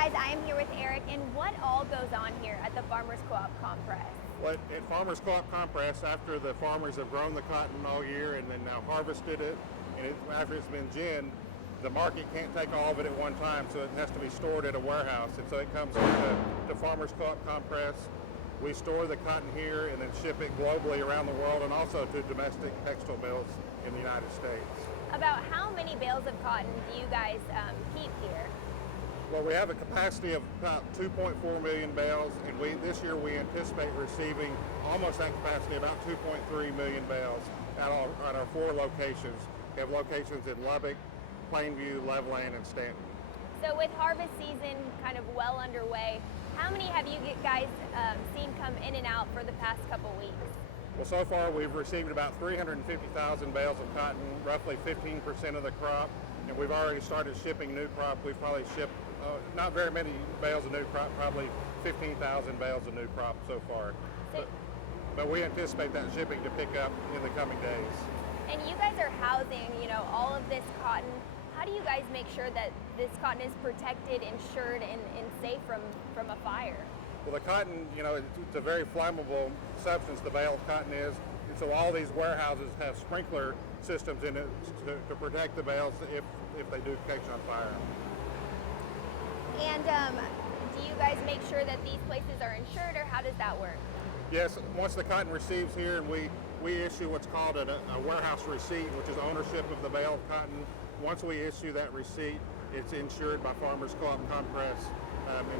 guys, I am here with Eric, and what all goes on here at the Farmers Co-op Compress? Well, at Farmers Co-op Compress, after the farmers have grown the cotton all year and then now harvested it, and after it's been ginned, the market can't take all of it at one time, so it has to be stored at a warehouse. And so it comes to Farmers Co-op Compress. We store the cotton here and then ship it globally around the world and also to domestic textile mills in the United States. About how many bales of cotton do you guys keep here? Well, we have a capacity of about 2.4 million bales, and this year we anticipate receiving almost that capacity, about 2.3 million bales at our 4 locations. We have locations in Lubbock, Plainview, Levelland, and Stanton. So with harvest season kind of well underway, how many have you guys seen come in and out for the past couple weeks? Well, so far we've received about 350,000 bales of cotton, roughly 15% of the crop, and we've already started shipping new crop. We've probably shipped not very many bales of new crop, probably 15,000 bales of new crop so far. But we anticipate that shipping to pick up in the coming days. And you guys are housing, all of this cotton. How do you guys make sure that this cotton is protected, insured, and safe from a fire? Well, the cotton, it's a very flammable substance, the bale of cotton is. And so all these warehouses have sprinkler systems in it to protect the bales if they do catch on fire. And do you guys make sure that these places are insured, or how does that work? Yes, once the cotton receives here, and we issue what's called a warehouse receipt, which is ownership of the bale of cotton. Once we issue that receipt, it's insured by Farmers Co-op Compress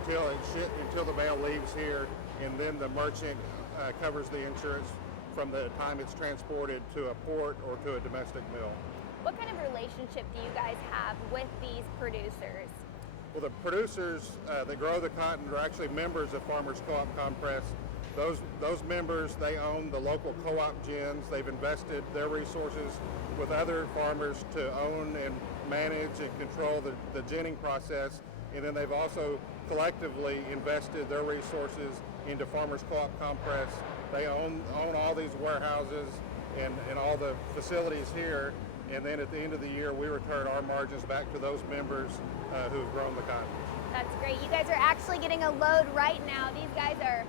until the bale leaves here, and then the merchant covers the insurance from the time it's transported to a port or to a domestic mill. What kind of relationship do you guys have with these producers? Well, the producers that grow the cotton are actually members of Farmers Co-op Compress. Those members, they own the local co-op gins. They've invested their resources with other farmers to own and manage and control the ginning process. And then they've also collectively invested their resources into Farmers Co-op Compress. They own all these warehouses and all the facilities here. And then at the end of the year, we return our margins back to those members who've grown the cotton. That's great. You guys are actually getting a load right now. These guys are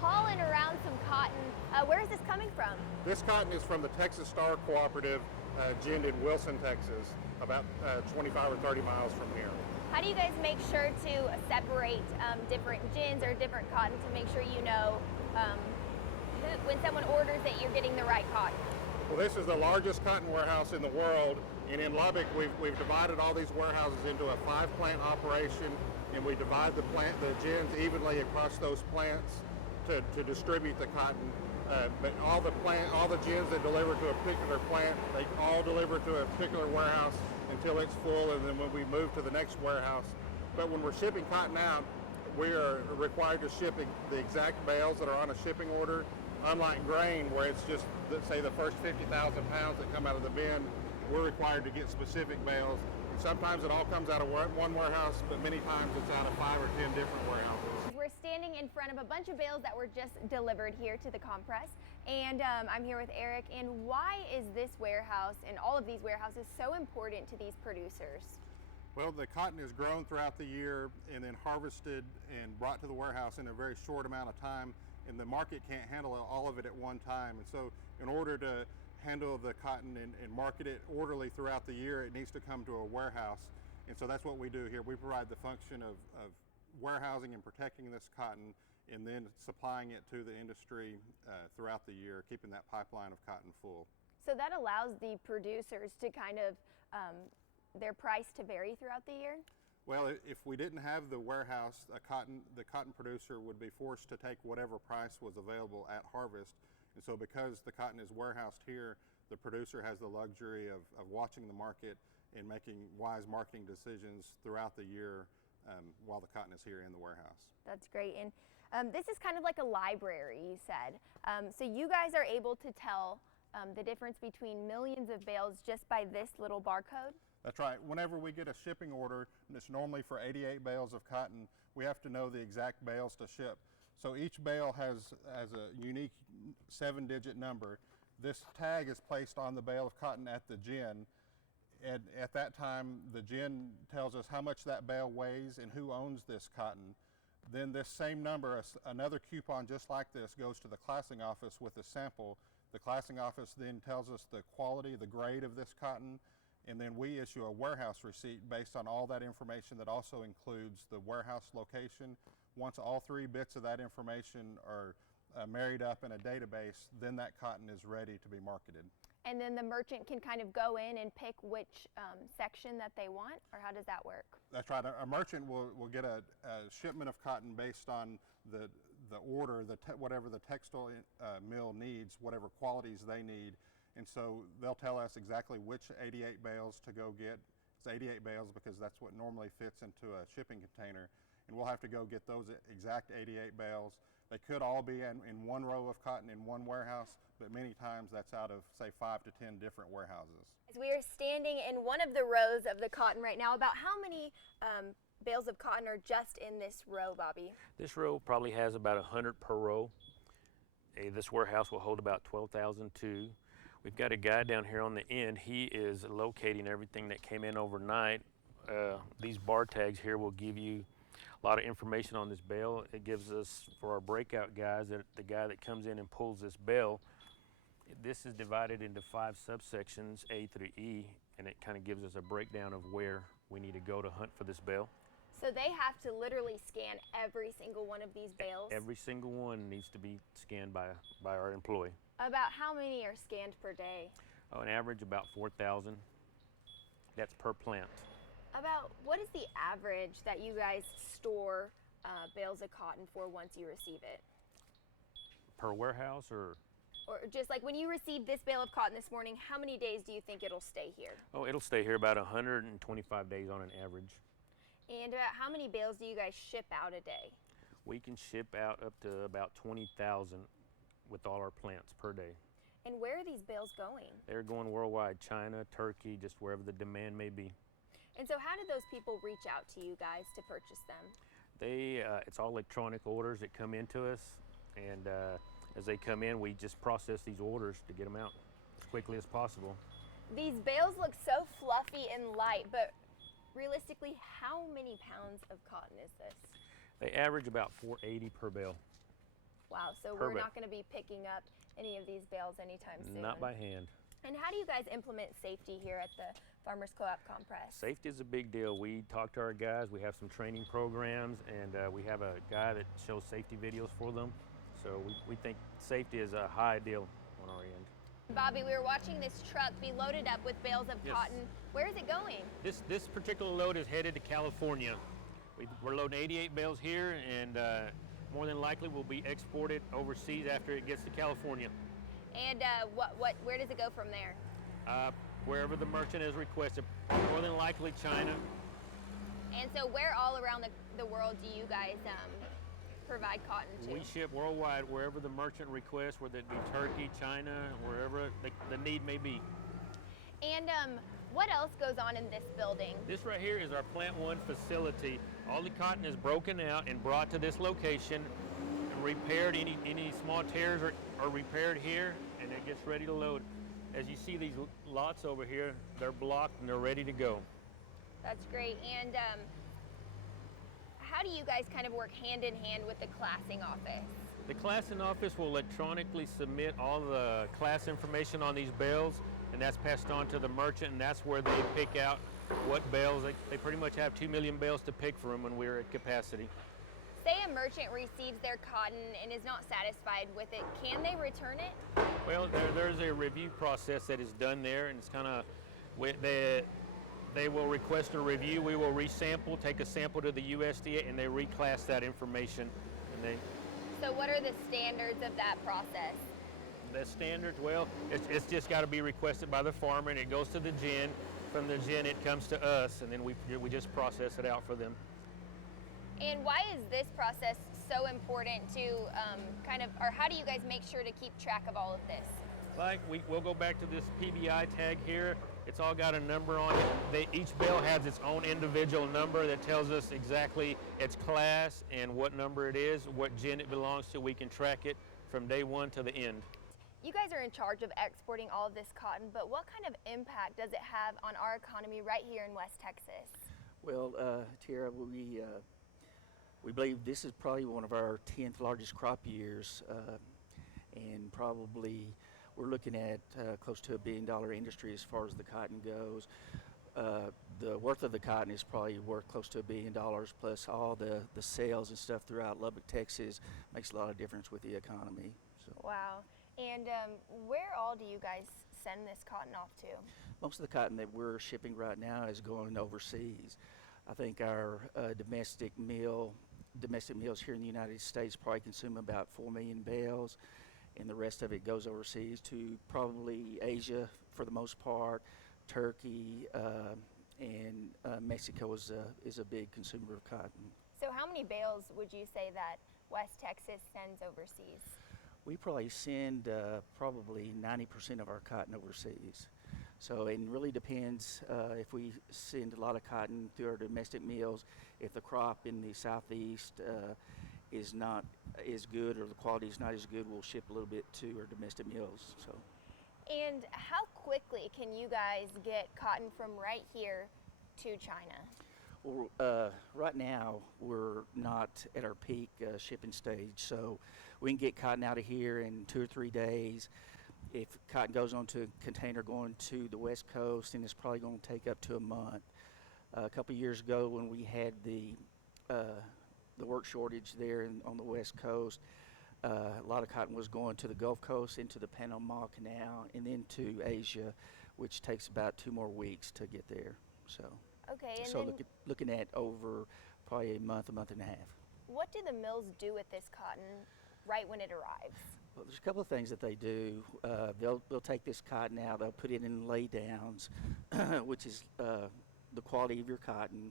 hauling around some cotton. Where is this coming from? This cotton is from the Texas Star Cooperative, ginned in Wilson, Texas, about 25 or 30 miles from here. How do you guys make sure to separate different gins or different cotton to make sure when someone orders it, you're getting the right cotton? Well, this is the largest cotton warehouse in the world, and in Lubbock we've divided all these warehouses into a 5-plant operation, and we divide the gins evenly across those plants to distribute the cotton. But all the gins that deliver to a particular plant, they all deliver to a particular warehouse until it's full, and then when we move to the next warehouse. But when we're shipping cotton out, we are required to ship the exact bales that are on a shipping order. Unlike grain, where it's just, let's say, the first 50,000 pounds that come out of the bin, we're required to get specific bales. And sometimes it all comes out of one warehouse, but many times it's out of 5 or 10 different warehouses. We're standing in front of a bunch of bales that were just delivered here to the compress, and I'm here with Eric. And why is this warehouse and all of these warehouses so important to these producers? Well, the cotton is grown throughout the year and then harvested and brought to the warehouse in a very short amount of time, and the market can't handle all of it at one time. And so in order to handle the cotton and market it orderly throughout the year, it needs to come to a warehouse. And so that's what we do here. We provide the function of warehousing and protecting this cotton, and then supplying it to the industry throughout the year, keeping that pipeline of cotton full. So that allows the producers to kind of, their price to vary throughout the year? Well, if we didn't have the warehouse, the cotton producer would be forced to take whatever price was available at harvest. And so because the cotton is warehoused here, the producer has the luxury of watching the market and making wise marketing decisions throughout the year while the cotton is here in the warehouse. That's great. And this is kind of like a library, you said. So you guys are able to tell the difference between millions of bales just by this little barcode? That's right. Whenever we get a shipping order, and it's normally for 88 bales of cotton, we have to know the exact bales to ship. So each bale has a unique 7-digit number. This tag is placed on the bale of cotton at the gin, at that time, the gin tells us how much that bale weighs and who owns this cotton. Then this same number, another coupon just like this, goes to the classing office with a sample. The classing office then tells us the quality, the grade of this cotton, and then we issue a warehouse receipt based on all that information that also includes the warehouse location. Once all three bits of that information are married up in a database, then that cotton is ready to be marketed. And then the merchant can kind of go in and pick which section that they want, or how does that work? That's right. A merchant will get a shipment of cotton based on the order, whatever the textile mill needs, whatever qualities they need. And so they'll tell us exactly which 88 bales to go get. It's 88 bales because that's what normally fits into a shipping container. And we'll have to go get those exact 88 bales. They could all be in one row of cotton in one warehouse, but many times that's out of, say, 5 to 10 different warehouses. As we are standing in one of the rows of the cotton right now, about how many bales of cotton are just in this row, Bobby? This row probably has about 100 per row. This warehouse will hold about 12,002. We've got a guy down here on the end. He is locating everything that came in overnight. These bar tags here will give you a lot of information on this bale. It gives us, for our breakout guys, that the guy that comes in and pulls this bale, this is divided into 5 subsections, A through E, and it kind of gives us a breakdown of where we need to go to hunt for this bale. So they have to literally scan every single one of these bales? Every single one needs to be scanned by our employee. About how many are scanned per day? Oh, an average about 4,000. That's per plant. About what is the average that you guys store bales of cotton for once you receive it? Per warehouse or just like when you receive this bale of cotton this morning, how many days do you think it'll stay here? Oh, it'll stay here about 125 days on an average. And about how many bales do you guys ship out a day? We can ship out up to about 20,000 with all our plants per day. And where are these bales going? They're going worldwide, China, Turkey, just wherever the demand may be. And so how do those people reach out to you guys to purchase them? It's all electronic orders that come into us, and as they come in, we just process these orders to get them out as quickly as possible. These bales look so fluffy and light, but realistically, how many pounds of cotton is this? They average about 480 per bale. Wow, so we're not going to be picking up any of these bales anytime soon. Not by hand. And how do you guys implement safety here at the Farmers Co-op Compress? Safety is a big deal. We talk to our guys. We have some training programs, and we have a guy that shows safety videos for them. So we think safety is a high deal on our end. Bobby, we were watching this truck be loaded up with bales of cotton. Where is it going? This particular load is headed to California. We're loading 88 bales here, and more than likely will be exported overseas after it gets to California. And where does it go from there? Wherever the merchant is requested, more than likely China. And so where all around the world do you guys provide cotton to? We ship worldwide wherever the merchant requests, whether it be Turkey, China, wherever the need may be. And what else goes on in this building? This right here is our Plant 1 facility. All the cotton is broken out and brought to this location and repaired. Any small tears are repaired here, and it gets ready to load. As you see these lots over here, they're blocked and they're ready to go. That's great. And how do you guys kind of work hand in hand with the classing office? The classing office will electronically submit all the class information on these bales, and that's passed on to the merchant, and that's where they pick out what bales. They pretty much have 2 million bales to pick from when we're at capacity. Say a merchant receives their cotton and is not satisfied with it, can they return it? Well, there's a review process that is done there, and it's kind of, they will request a review. We will resample, take a sample to the USDA, and they reclass that information. So what are the standards of that process? The standards, well, it's just got to be requested by the farmer, and it goes to the gin. From the gin, it comes to us, and then we just process it out for them. And why is this process so important to or how do you guys make sure to keep track of all of this? Like, we'll go back to this PBI tag here. It's all got a number on it. Each bale has its own individual number that tells us exactly its class and what number it is, what gin it belongs to. We can track it from day one to the end. You guys are in charge of exporting all of this cotton, but what kind of impact does it have on our economy right here in West Texas? Well, Tierra, we believe this is probably one of our 10th largest crop years, and probably we're looking at close to $1 billion industry as far as the cotton goes. The worth of the cotton is probably worth close to $1 billion, plus all the sales and stuff throughout Lubbock, Texas makes a lot of difference with the economy. So. Wow. And where all do you guys send this cotton off to? Most of the cotton that we're shipping right now is going overseas. I think our domestic mills here in the United States probably consume about 4 million bales, and the rest of it goes overseas to probably Asia for the most part, Turkey, and Mexico is a big consumer of cotton. So how many bales would you say that West Texas sends overseas? We probably send probably 90% of our cotton overseas. So it really depends if we send a lot of cotton through our domestic mills. If the crop in the southeast is not as good, or the quality is not as good, we'll ship a little bit to our domestic mills. So. And how quickly can you guys get cotton from right here to China? Well, right now we're not at our peak shipping stage, so we can get cotton out of here in 2 or 3 days. If cotton goes onto a container going to the West Coast, then it's probably going to take up to a month. A couple of years ago, when we had the work shortage there on the West Coast, a lot of cotton was going to the Gulf Coast, into the Panama Canal, and then to Asia, which takes about 2 more weeks to get there. So. Okay, and so then looking at over probably a month and a half. What do the mills do with this cotton right when it arrives? Well, there's a couple of things that they do. They'll take this cotton out, they'll put it in lay downs, which is the quality of your cotton.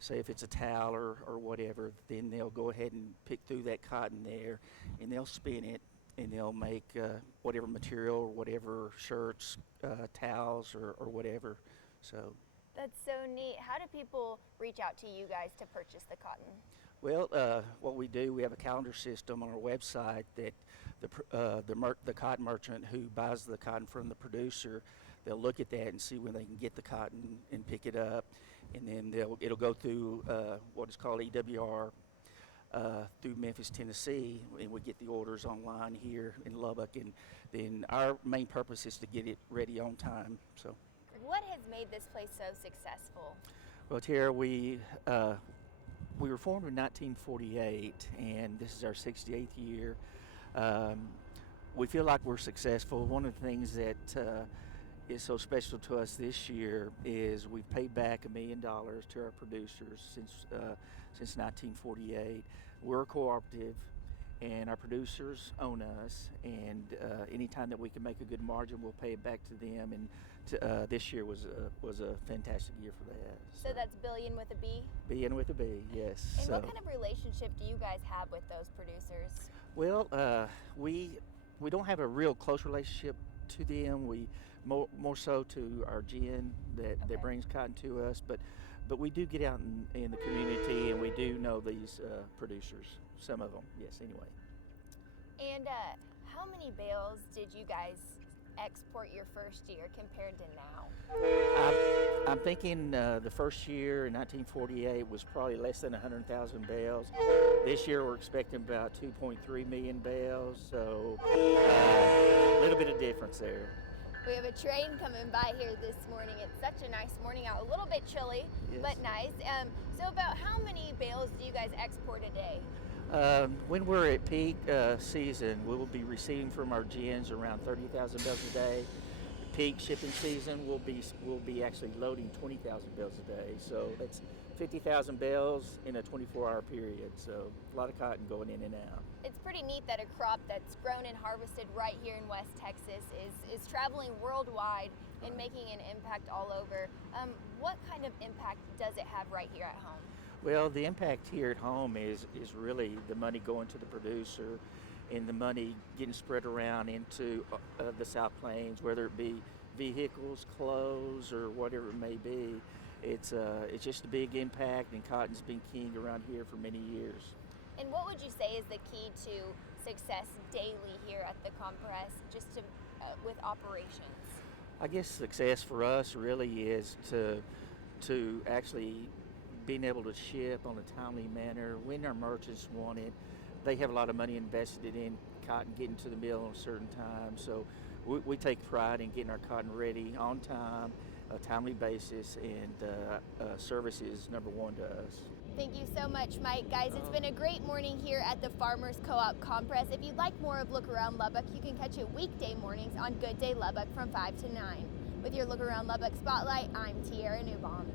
Say if it's a towel or whatever, then they'll go ahead and pick through that cotton there, and they'll spin it, and they'll make whatever material or whatever shirts, towels, or whatever. So. That's so neat. How do people reach out to you guys to purchase the cotton? Well, what we do, we have a calendar system on our website that the cotton merchant who buys the cotton from the producer, they'll look at that and see when they can get the cotton and pick it up, and then it'll go through what is called EWR through Memphis, Tennessee, and we get the orders online here in Lubbock, and then our main purpose is to get it ready on time. So. What has made this place so successful? Well, Tierra, we were formed in 1948, and this is our 68th year. We feel like we're successful. One of the things that is so special to us this year is we've paid back $1 million to our producers since 1948. We're a cooperative, and our producers own us, and anytime that we can make a good margin, we'll pay it back to them. And this year was a fantastic year for that. So that's Billion with a B? Billion with a B, yes. And what kind of relationship do you guys have with those producers? Well, we don't have a real close relationship to them. We more so to our gin that brings cotton to us, but we do get out in the community, and we do know these producers, some of them, yes, anyway. And how many bales did you guys export your first year compared to now? I'm thinking the first year in 1948 was probably less than 100,000 bales. This year we're expecting about 2.3 million bales, so a little bit of difference there. We have a train coming by here this morning. It's such a nice morning out, a little bit chilly, yes, but nice. So about how many bales do you guys export a day? When we're at peak season, we will be receiving from our gins around 30,000 bales a day. Peak shipping season, we'll be actually loading 20,000 bales a day. So that's 50,000 bales in a 24-hour period. So a lot of cotton going in and out. It's pretty neat that a crop that's grown and harvested right here in West Texas is traveling worldwide and making an impact all over. What kind of impact does it have right here at home? Well, the impact here at home is really the money going to the producer, and the money getting spread around into the South Plains, whether it be vehicles, clothes, or whatever it may be. It's just a big impact, and cotton's been king around here for many years. And what would you say is the key to success daily here at the compress, just to with operations? I guess success for us really is to actually being able to ship on a timely manner when our merchants want it. They have a lot of money invested in cotton getting to the mill on a certain time, so we take pride in getting our cotton ready on time, a timely basis, and service is number one to us. Thank you so much, Mike. Guys, it's been a great morning here at the Farmers Co-op Compress. If you'd like more of Look Around Lubbock, you can catch it weekday mornings on Good Day Lubbock from 5 to 9. With your Look Around Lubbock Spotlight, I'm Tierra Newbaum.